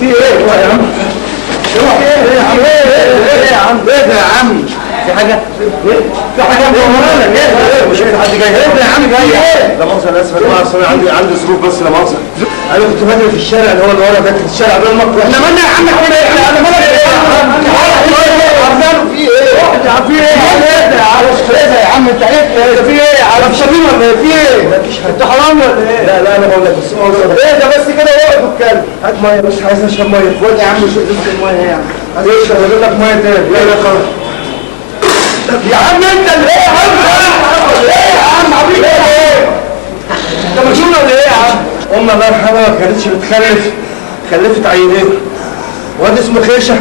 في ايه يا عم؟ ايه يا عم؟ ايه ده يا عم؟ في حاجة؟ في حاجة مهمة ايه؟ مش في حد جاي؟ ايه يا عم جاي؟ ايه؟ لا مؤاخذة انا اسف انا عندي ظروف بس لا مؤاخذة. انا كنت فاكر في الشارع اللي هو اللي ورا ده في الشارع ده المطر. احنا مالنا يا عم احنا ايه؟ انا مالك ايه يا عم؟ في ايه؟ يا عم في ايه؟ ايه ده يا عم انت ايه؟ في ايه يا عم؟ شايفين ولا ايه؟ في ايه؟ مفيش حاجة. انت حرام ولا ايه؟ لا انا بقول لك بس ايه ده بس كده اقعد واتكلم. هات ميه بس عايز اشرب ميه. خد يا عم شوف الميه ايه يا عم. عايز اشرب اجيب لك ميه تاني. يلا خلاص. يا عم انت اللي ايه يا عم؟ ايه يا عم عبيط ايه؟ انت مجنون ولا ايه يا عم؟ امي الله يرحمها ما كانتش بتخلف، خلفت عيلين. واد اسمه خيشه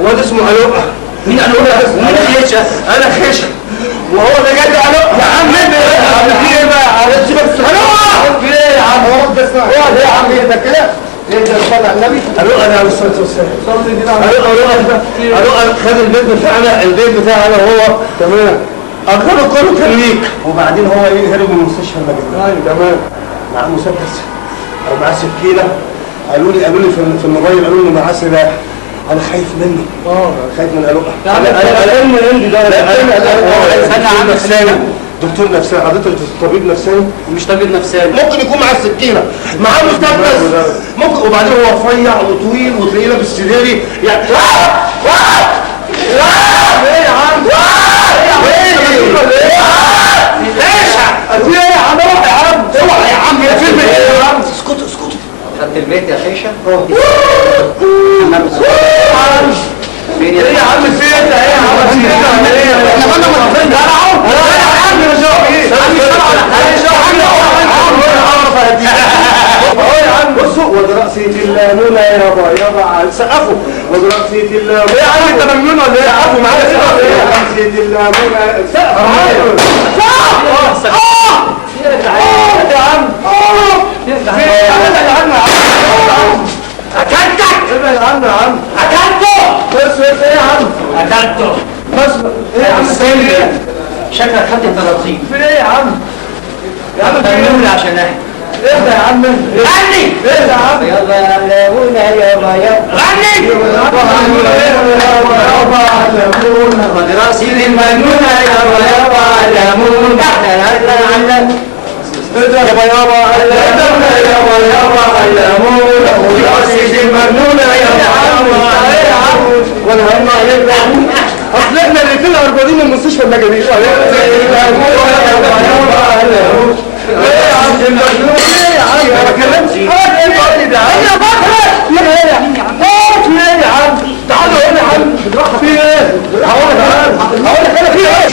وواد اسمه علوقه. مين علوقه؟ انا خيشه. انا خيشه وهو ده جاي علوقه. يا عم انت ايه يا عم؟ في ايه بقى؟ معلش بس علوقه. في ايه يا عم؟ هو ده اسمع اقعد ايه يا عم ايه ده كده؟ ايه ده صلى على النبي؟ علوقه انا عليه الصلاه والسلام. علوقه خد البيت بتاعنا وهو تمام. أركانه كله كان ليك. وبعدين هو ايه هرب من مستشفى المجانين. ايوه تمام. معاه مسدس او معاه سكينه. قالوا لي في الموبايل قالوا لي معاه سلاح. انا خايف منه. خايف من علوقه. انا من ده انا عامل نفساني. دكتور نفساني حضرتك طبيب نفساني؟ مش طبيب نفساني. ممكن يكون معاه السكينه معاه مسدس ممكن. وبعدين هو رفيع وطويل وتلاقيه لابس سديري يعني. ايه يا عم؟ في ايه يا عم؟ اوعى يا عم اوعى يا عم يا فيلم ايه يا عم؟ اسكتوا خدت البيت يا خيشه؟ فين يا عم؟ فين انت ايه يا عم؟ احنا كنا متفقين انا اهو يا عم مش يا عم بصوا ودراسة الليمونة يابا سقفوا ودراسة الليمونة. ايه يا عم انت مجنون ولا ايه؟ سقفوا معايا ودراسة الليمونة سقفوا يا عم اكلتك ابعد عنه يا عم. اكلته بس ايه يا عم؟ اكلته بس ايه يا عم؟ شكلك خدت التلطيف. في ايه يا عم؟ يا عم تكلمني عشان ايه ده يا عم؟ غني ايه يا عم؟ يابا علمونا يابا غني يابا علمونا مدرسة المجنونة يابا علمونا يابا علمونا مدرسة المجنونة يابا وانا هم عليك اصل احنا اللي كنا هربانين من مستشفى المجانين. ايه يا عم المجنون؟ ايه يا عم؟ انا كلمت ايه ده يا بكر؟ في ايه يا عم؟ في ايه يا عم؟ تعالوا هنا يا عم. في ايه؟ هقول لك انا في ايه؟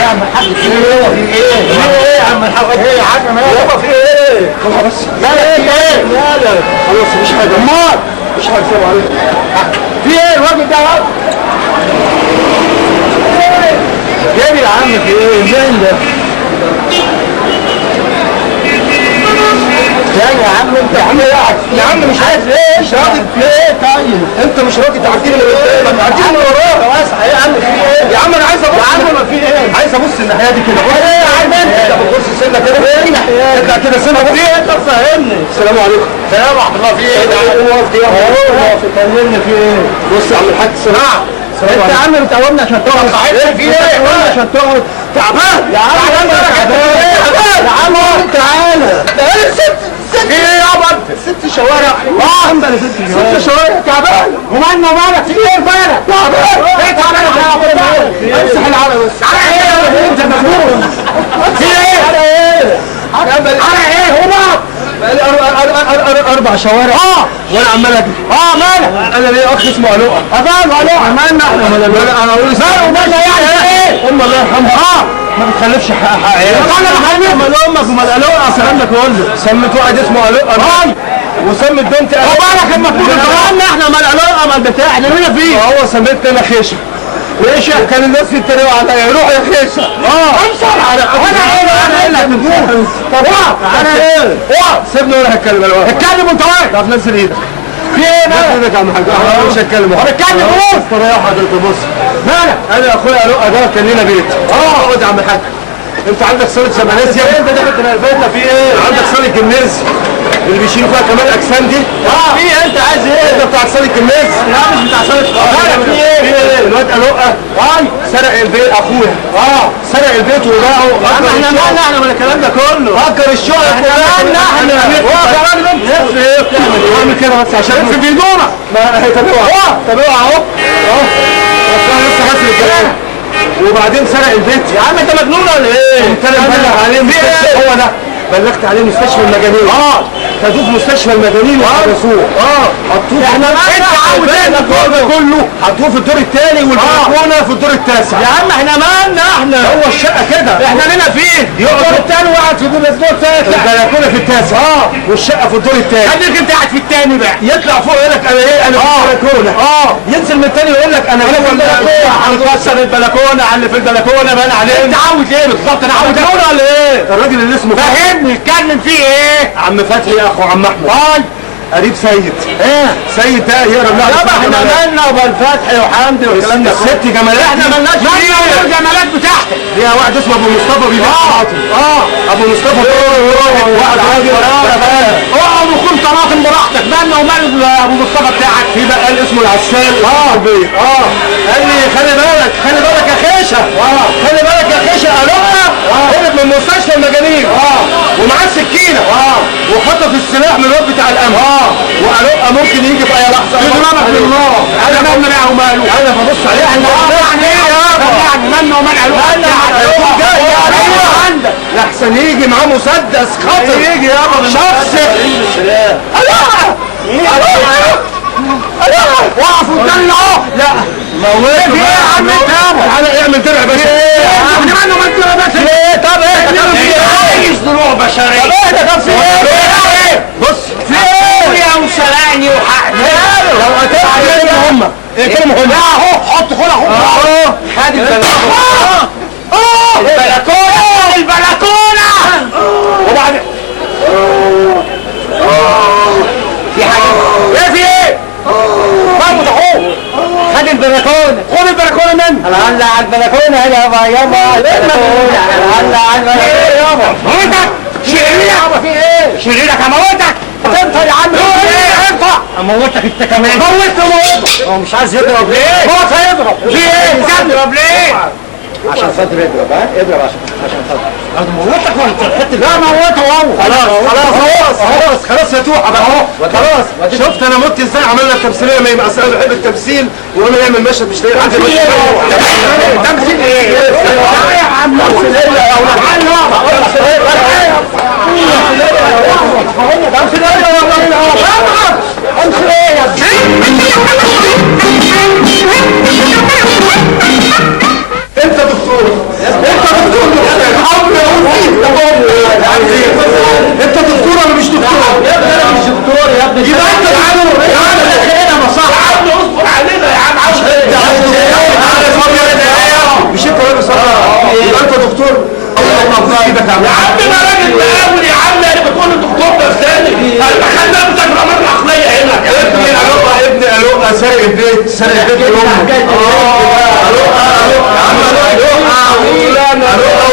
يا عم الحاج في ايه؟ في ايه يا عم الحاج؟ ايه يا حاج يابا في ايه؟ بس ايه؟ لا خلاص مش حاجه. امال مش حاجه. السلام عليكم. في ايه الراجل ده يا جاي يا عم؟ في ايه؟ مين ده؟ يا عم انت يا عم مش عارف ايه؟ مش راضي في ايه؟ طيب انت مش راضي تعديني من قدامك تعديني من وراك. خلاص يا عم في ايه؟ يا عم انا عايز ابص. يا عم ما في ايه؟ عايز ابص الناحيه دي كده. ايه يا عم انت بتبص سنه كده؟ ايه الناحيه؟ اطلع كده سنه في ايه؟ انت فهمني. السلام عليكم. السلام ورحمه الله. في ايه؟ واقف كده اهو طمني في ايه؟ بص يا عم الحاج سمع انت يا عم بتقومنا عشان تقعد. في ايه؟ عشان تقعد تعبان يا عم. يا عم تعالى. ايه يابا انت؟ 6 شوارع. انت 6 شوارع تعبان. ومالنا مالك؟ في ايه مالك؟ تعبان. ايه تعبان يا امسح العرق بس. على ايه انت مجنون؟ في ايه؟ على ايه؟ على ايه هما؟ بقالي 4 شوارع. وانا عمال اجري. مالك؟ انا ليه اخ اسمه علوقه. علوقه مالنا احنا؟ انا اقول مالنا يعني ايه؟ امي الله يرحمها ما بتخلفش حق عيال. انا بحمل امال امك امال علوقه اسلم لك والده. سميت واحد اسمه علوقه وسمت بنتي هو بالك اما تقول كلامنا احنا مال علوقه مال بتاع احنا لنا فيه. هو سميتني انا خيشه. خيشه كان الناس يتريقوا عليا روح يا خيشه. امسح على انا قايل لك بتقول. طب انا ايه؟ سيبني وانا هتكلم. اتكلم وانت واقف. طب نزل ايدك. في في ايه مالك يا عم حاج؟ انا مش هتكلم. هتكلم بص. استريح حضرتك بص. مالك؟ انا يا اخويا لقى ده كان لنا بيت. اقعد يا عم حاج. انت عندك صاله جماليزيا؟ انت دخلت البيت في ايه؟ عندك صاله جميز اللي بيشيلوا فيها كمان اجسام دي؟ في ايه؟ انت عايز ايه؟ انت بتاع صاله جميز؟ لا مش بتاع صاله. مالك في ايه؟ في ايه؟ الواد قلقه سرق البيت اخويا. سرق البيت وباعه. احنا مالنا احنا من الكلام ده كله؟ فكر الشغل. احنا مالنا احنا. هو كمان انت ايه بتعمل ايه؟ اعمل كده بس عشان في بيدونا. طب اوعى. طب اوعى اهو. بس انا لسه غاسل الكلام. وبعدين سرق البيت. يا عم انت مجنون ولا ايه؟ انت انا مبلغ عليه مستشفى. هو ده بلغت عليه مستشفى المجانين. خدوه في مستشفى المجانين وحبسوه. حطوه. احنا انت عاوز ايه ده كله؟ حطوه في الدور الثاني والبلكونه في الدور التاسع. يا عم احنا مالنا احنا؟ هو الشقه كده احنا لنا فيه. الدور الثاني وقعد في الدور التاسع. البلكونه في التاسع. والشقه في الدور الثاني. خليك انت قاعد في الثاني بقى. يطلع فوق يقول لك انا ايه؟ انا في البلكونه. ينزل من الثاني يقول لك انا في البلكونه. هنكسر البلكونه على اللي في البلكونه بان عليه. انت عاوز ايه بالظبط؟ انا عاوز اقول ولا ايه؟ الراجل اللي اسمه فهمني اتكلم فيه ايه؟ عم فتحي اخو عم احمد. قريب سيد. سيد ده يقرا لها. طب احنا مالنا وبال فتحي وحمدي والكلام ده. الست جمالات احنا مالناش فيه. الجمالات بتاعتك. ليها واحد اسمه ابو مصطفى بيبيع طماطم. ابو مصطفى واحد راجل. اقعد وكل طماطم براحتك. مالنا ومال ابو مصطفى بتاعك. في بقال اسمه العسال. قال لي خلي بالك يا خيشه. خلي بالك يا خيشه. هرب من مستشفى المجانين. ومعاه السكينه. وخطف السلاح من الواد بتاع الامن. وقالوا ممكن يجي في اي لحظه. يضربك بالله. انا مالنا بقى وماله. انا ببص عليه. يعني ايه يابا؟ يعني مالنا ومال قالوا جاي عندك لحسن يجي معاه مسدس خطر. يجي يابا شخص. وقف قدامنا اهو. لا موت. ايه يا عم انت يابا؟ تعالى اعمل درع يا باشا. ايه يا عم؟ مالنا ومال درع يا باشا. ايه؟ طب ايه؟ عايز دروع بشريه. طب ايه ده؟ طب في ايه؟ بص في ايه؟ يا وسرقني وحقني. لو قتلت هم اقتلهم هم. لا اهو حط خد اهو. خد البلكونه. البلكونه. وبعدين في حاجه. ايه في ايه؟ فاهموا اهو. خد البلكونه. خد البلكونه مني. هلا على البلكونه يابا يابا. هلا على البلكونه يابا. موتك شريرك يابا. في ايه؟ شريرك هموتك. انت يا عم ايه انت؟ اموتك انت كمان. موتك. هو مش عايز يضرب ليه؟ هو هيضرب. في ايه؟ تضرب ليه؟ عشان صدر يضرب. اضرب عشان صدر. موتك ولا لا موته اهو. خلاص يا توحه بقى اهو. خلاص شفت انا مت ازاي؟ عملنا التمثيليه. ما يبقى انا بحب التمثيل وانا نعمل مشهد مش لاقي حد. تمثيل ايه؟ يا عم تمثيليه يا اولاد. انت دكتور. انت دكتور ولا مش دكتور؟ يا ابني انا مش دكتور يا ابني. يبقى انت معلم. يا عم انا مصح. يا عم اصبر علينا يا عم. عاوز مش انت راجل صراحه. يبقى انت دكتور. يا عم انا راجل مقاول يا عم. انا بتقول الدكتور نفساني. انا خلينا بتجربه امراض عقليه هنا. ابني قالوا سرق البيت. سرق البيت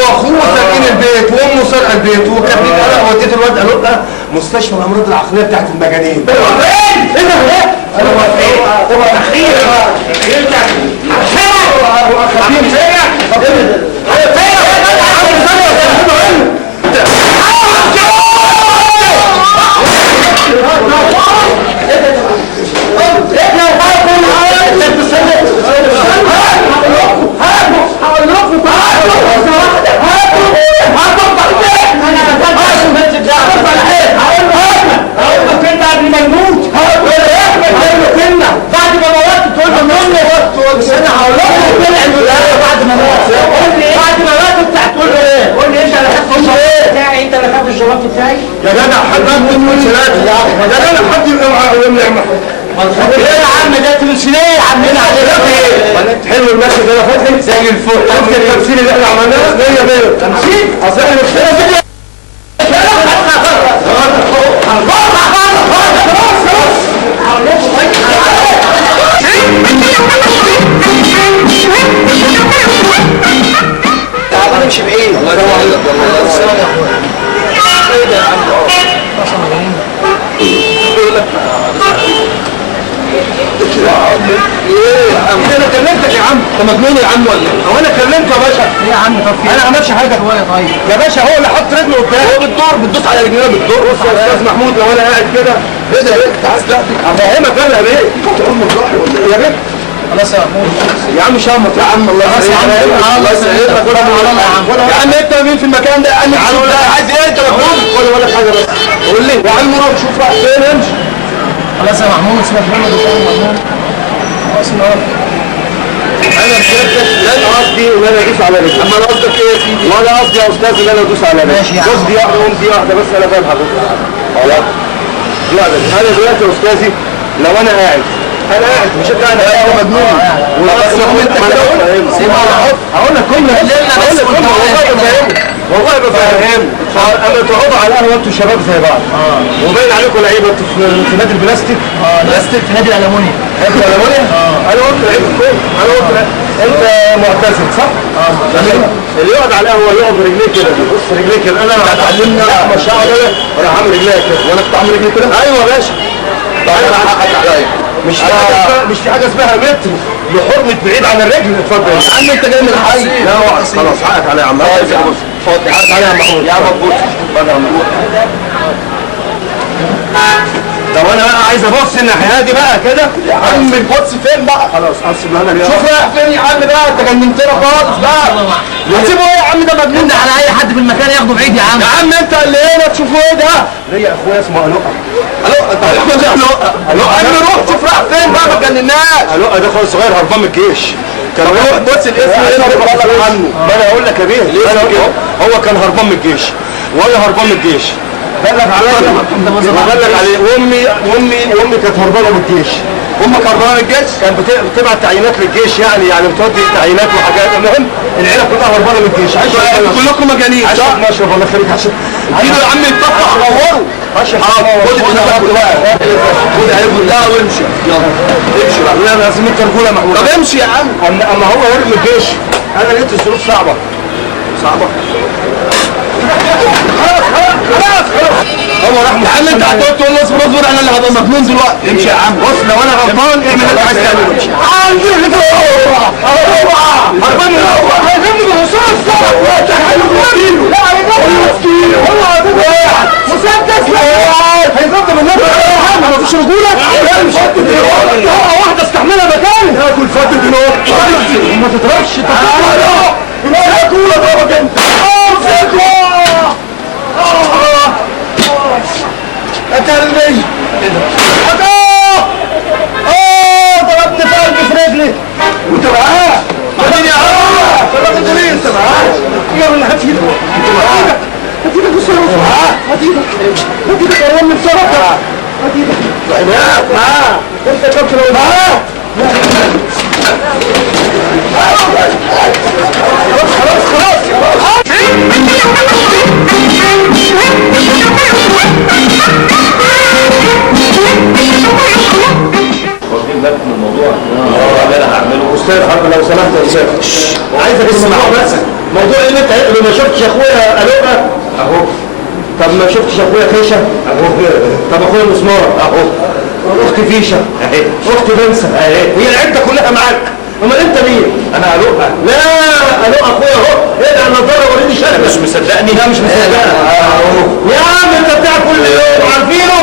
واخوه ساكن البيت وامه سرقه البيت وكاتبين. انا وديت الواد قالوا مستشفى الامراض العقليه بتاعت المجانين. ايه ده؟ هو فين؟ هو اخير. يا جدع حد يقول سلاتي. يا جدع حد يقول ايه يا عم ده تمثيليه يا عمنا. حلو المشهد ده يا فتحي زي الفل. شفت التمثيل اللي احنا عملناه؟ 100 تمثيل. اصل احنا خلاص تعالى نمشي بعيد. الله يسلمك والله. السلام يا اخويا. ايه ده يا عم؟ اصلا مجانين. ايه يا عم؟ انا كلمتك يا عم. انت مجنون يا عم ولا ايه؟ هو انا كلمته يا باشا؟ ايه يا عم؟ طب انا ما عملتش حاجه. شويه طيب يا باشا، هو اللي حط رجله قدام. هو بتدوس على رجلينا بتدور. بص يا استاذ محمود، لو انا قاعد كده ايه ده؟ ايه انت عايز تحكي؟ افهمك انا يا بيه. انت ام الروح ولا ايه يا بيه؟ خلاص يا محمود يا عم، شمط يا عم. الله يسعدك. الله يسعدك يا عم. انت مين في المكان ده يا عم؟ عايز ايه انت يا محمود؟ ولا لك حاجه بس قول لي يا عم. روح شوف راح فين، امشي. خلاص يا محمود، سيبك منه ده محمود. خلاص نعرف. انا بجد لا قصدي ان انا ادوس على رجلي. اما انا قصدك ايه يا سيدي؟ ولا قصدي يا استاذ ان انا ادوس على رجلي. ماشي يا عم. بص دي واحده دي واحده بس، انا فاهم حضرتك. خلاص دي واحده. انا دلوقتي يا استاذي لو انا قاعد مش انت قاعد مجنون. انت كده هقول لك كل والله بفهم. انا تقعدوا على القهوه انتوا شباب زي بعض وباين عليكم لعيبه في نادي البلاستيك. بلاستيك في نادي الالمونيا. نادي الالمونيا؟ انا قلت لعيبه كوره. انا قلت انت معتزل صح؟ اللي يقعد على القهوه يقعد برجليه كده. بص رجليه كده. انا هتعلمنا ما شاء الله. انا هعمل رجليا كده وانا كنت عامل رجلي كده. ايوه يا باشا. انا حقك عليا. مش في حاجه اسمها متر بحرمه بعيد عن الرجل. اتفضل يا عم. انت جاي من الحي. لا خلاص حقك عليا يا عم. اتفضل حقك عليا يا محمود. يا مظبوط. اتفضل يا محمود. طب انا بقى عايز ابص الناحيه دي بقى كده. يا عم البص فين بقى؟ خلاص اصل انا اليوم. شوف رايح فين يا عم بقى؟ انت جننتنا خالص بقى. هتسيبه ايه يا عم؟ ده مجنون. ده على اي حد في المكان ياخده بعيد يا عم. يا عم انت اللي هنا تشوفوا ايه ده؟ ليا اخويا اسمه الوقا. الوقا انت الوقا. الوقا يا عم روح شوف رايح فين بقى، ما تجنناش. الوقا ده اخويا صغير هربان من الجيش. كان بص الاسم هنا بقول عنه. ما انا اقول لك يا بيه ليه؟ هو كان هربان من الجيش وانا هربان من الجيش. بلغ عليا. بلغ عليه. وامي كانت هربانه من الجيش. امك هربانه من الجيش؟ كانت بتبعت تعيينات للجيش يعني بتودي تعيينات وحاجات. المهم العيله كلها هربانه من الجيش. كلكم مجانين. اشرف الله يخليك. اديله يا عم يتطفح نوروا. اشرف خد خد عيبه لا وامشي. يلا امشي بقى. لا لازم انت رجوله محمود. طب امشي يا عم. اما هو هرب من الجيش انا لقيت الظروف صعبه. هو راح محمد. انت هتقعد تقول له اصبر انا اللي هبقى مجنون دلوقتي. امشي يا عم. بص لو انا غلطان اعمل اللي انت عايز تعمله. امشي. هربان من هو هيفهمني بالرصاص. لا هيفهمني واحد مسدس هيفضل من النار. ما فيش رجوله. واحده استحملها مكاني. تاكل فتة دلوقتي. ما تضربش. امسكوا ولا ضربك انت. امسكوا. قتلني. ضربت فرد في رجلي. وانت معاه؟ يا عم طلعت البوليس. انت معاه؟ يلا هات ايدك. هات ايدك بسرعه. هات ايدك يا رامي بسرعه. هات ايدك. معاه. انت كنت لو معاه. خلاص. واخدين بالكم من الموضوع اللي انا هعمله؟ استاذ حرب لو سمحت يا استاذ عايزك تسمع بس. موضوع اللي انت ما شفتش اخويا الوقا اهو. طب ما شفتش اخويا فيشه اهو. طب اخويا مسمار اهو. اختي فيشه اهي. اختي بنسى اهي. هي العده كلها معاك. امال انت مين؟ انا الوقا. لا الوقا اخويا اهو. اقلع النضاره وريني شكلك. مش مصدقني؟ لا مش مصدقني. يا عم انت بتاع كل يوم عارفينه.